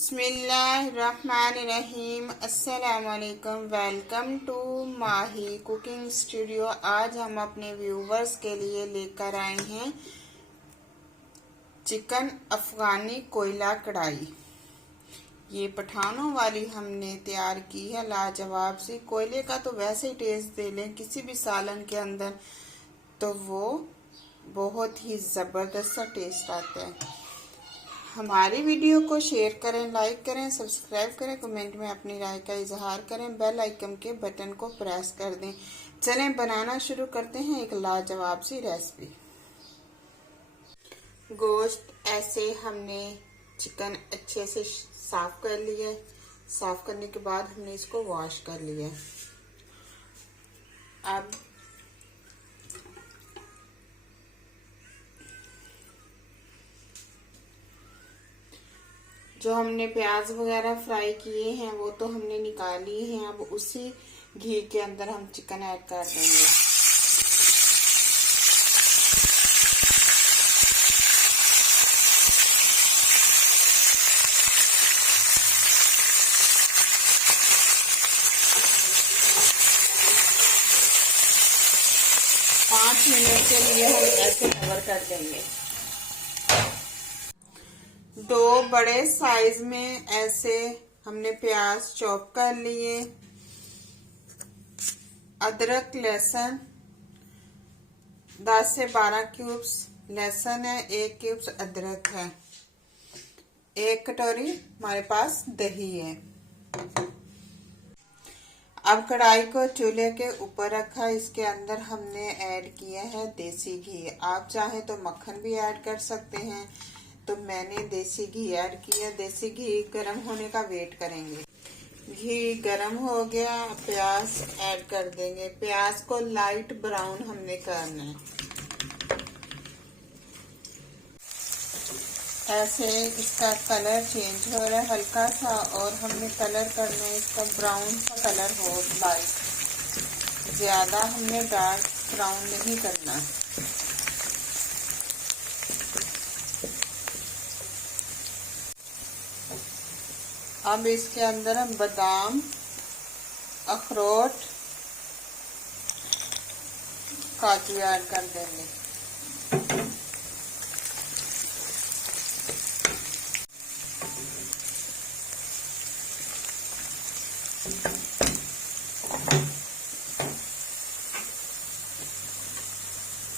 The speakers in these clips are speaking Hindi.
बिस्मिल्लाहिर्रहमानिर्रहीम। अस्सलामुअलैकुम। Welcome to Mahi cooking studio. आज हम अपने व्यूवर्स के लिए लेकर आए हैं चिकन अफगानी कोयला कढ़ाई। ये पठानों वाली हमने तैयार की है, लाजवाब सी। कोयले का तो वैसे ही टेस्ट दे लें किसी भी सालन के अंदर तो वो बहुत ही ज़बरदस्त सा टेस्ट आता है। हमारी वीडियो को शेयर करें, लाइक करें, सब्सक्राइब करें, कमेंट में अपनी राय का इजहार करें, बेल आइकन के बटन को प्रेस कर दें। चलें बनाना शुरू करते हैं एक लाजवाब सी रेसिपी। गोश्त ऐसे हमने चिकन अच्छे से साफ कर लिया। साफ करने के बाद हमने इसको वॉश कर लिया। अब जो हमने प्याज वगैरह फ्राई किए हैं वो तो हमने निकाल लिए हैं। अब उसी घी के अंदर हम चिकन ऐड कर देंगे। पाँच मिनट के लिए हम ऐसे कवर कर देंगे। दो बड़े साइज में ऐसे हमने प्याज चॉप कर लिए। अदरक लहसुन 10 से 12 क्यूब्स लहसुन है, 1 क्यूब्स अदरक है, 1 कटोरी हमारे पास दही है। अब कढ़ाई को चूल्हे के ऊपर रखा। इसके अंदर हमने ऐड किया है देसी घी। आप चाहें तो मक्खन भी ऐड कर सकते हैं, तो मैंने देसी घी ऐड किया। देसी घी गर्म होने का वेट करेंगे। घी गर्म हो गया, प्याज ऐड कर देंगे। प्याज को लाइट ब्राउन हमने करना है। ऐसे इसका कलर चेंज हो रहा है हल्का सा, और हमने कलर करना है इसका ब्राउन सा कलर हो, लाइट। ज्यादा हमने डार्क ब्राउन नहीं करना। अब इसके अंदर हम बादाम, अखरोट, काजू ऐड कर देंगे।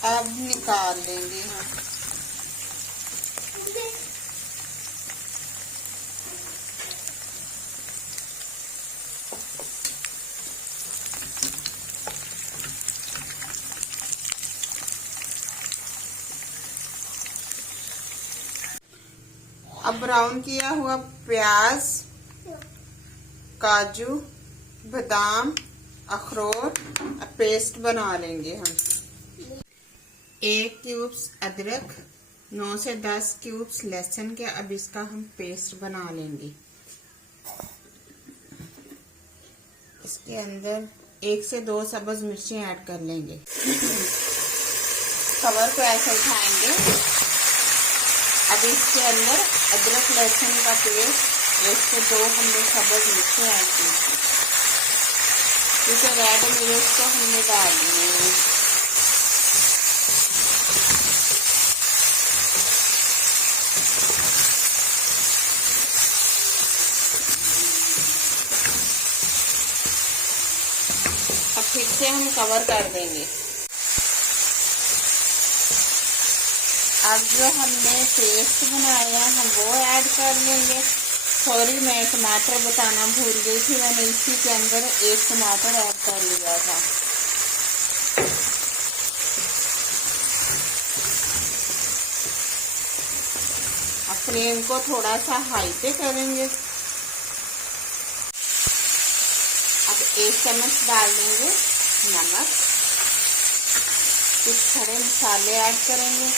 अब निकाल लेंगे हम। अब ब्राउन किया हुआ प्याज, काजू, बादाम, अखरोट पेस्ट बना लेंगे हम। 1 क्यूब्स अदरक, 9 से 10 क्यूब्स लहसुन के। अब इसका हम पेस्ट बना लेंगे। इसके अंदर 1 से 2 सब्ज मिर्ची ऐड कर लेंगे। कवर को ऐसे उठाएंगे। अब इसके अंदर अदरक लहसुन का पेस्ट 1 से 2 हमने सब्ज मिर्ची ऐड की। इसे रेड मिर्च को हमने डाल दिए। अब फिर से हम कवर कर देंगे। अब जो हमने पेस्ट बनाया हम वो ऐड कर लेंगे। सॉरी, मैं टमाटर बताना भूल गई थी। मैंने इसी के अंदर 1 टमाटर ऐड कर लिया था। अब फ्लेम को थोड़ा सा हाई पे करेंगे। अब 1 चम्मच डाल देंगे नमक। कुछ खड़े मसाले ऐड करेंगे।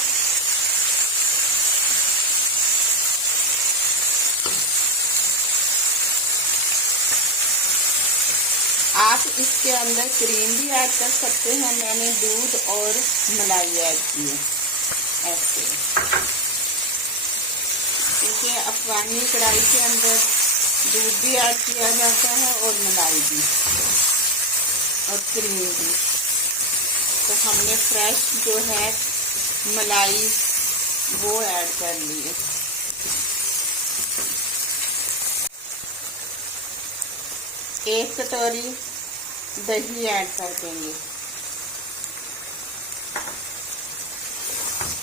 आप इसके अंदर क्रीम भी ऐड कर सकते हैं। मैंने दूध और मलाई ऐड की है। ऐसे देखिए अफगानी कढ़ाई के अंदर दूध भी ऐड किया जाता है और मलाई भी और क्रीम भी। तो हमने फ्रेश जो है मलाई वो ऐड कर ली है। एक कटोरी दही ऐड कर देंगे।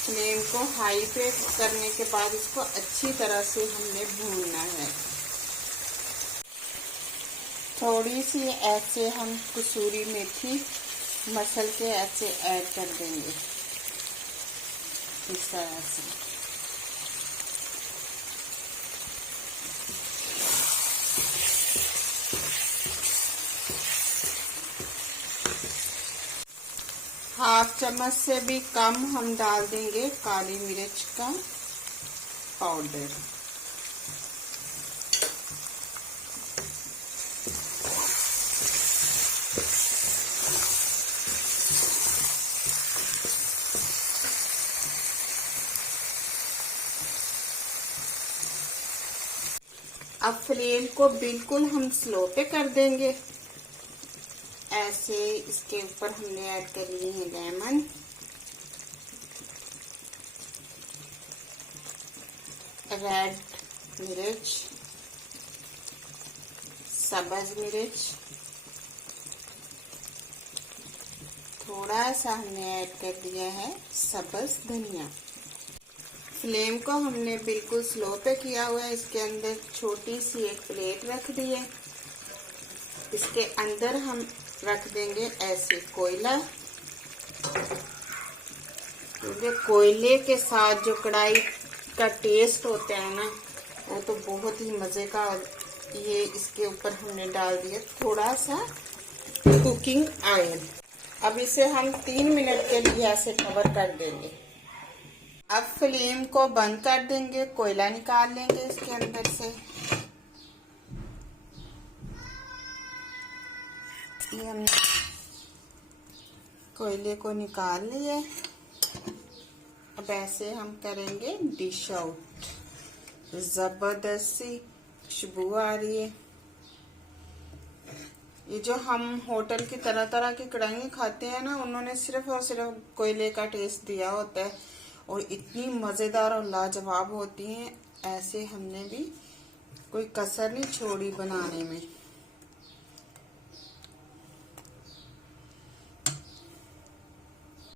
फ्लेम को हाई पे करने के बाद इसको अच्छी तरह से हमने भूनना है। थोड़ी सी ऐसे हम कसूरी मेथी मसल के ऐसे ऐड कर देंगे इस तरह से। हाफ चम्मच से भी कम हम डाल देंगे काली मिर्च का पाउडर। अब फ्लेम को बिल्कुल हम स्लो पे कर देंगे। ऐसे इसके ऊपर हमने ऐड कर लिए हैं लेमन, रेड मिर्च, सब्ज मिर्च, थोड़ा सा हमने ऐड कर दिया है सब्ज धनिया। फ्लेम को हमने बिल्कुल स्लो पे किया हुआ है। इसके अंदर छोटी सी एक प्लेट रख दी है। इसके अंदर हम रख देंगे ऐसे कोयला, क्योंकि कोयले के साथ जो कढ़ाई का टेस्ट होता है ना वो तो बहुत ही मजे का। ये इसके ऊपर हमने डाल दिया थोड़ा सा कुकिंग ऑयल। अब इसे हम 3 मिनट के लिए ऐसे कवर कर देंगे। अब फ्लेम को बंद कर देंगे, कोयला निकाल लेंगे इसके अंदर से। ये हमने कोयले को निकाल लिया। अब ऐसे हम करेंगे डिश आउट। जबरदस्त सी खुशबू आ रही है। ये जो हम होटल की तरह तरह की कढ़ाई खाते हैं ना, उन्होंने सिर्फ और सिर्फ कोयले का टेस्ट दिया होता है और इतनी मजेदार और लाजवाब होती हैं। ऐसे हमने भी कोई कसर नहीं छोड़ी बनाने में।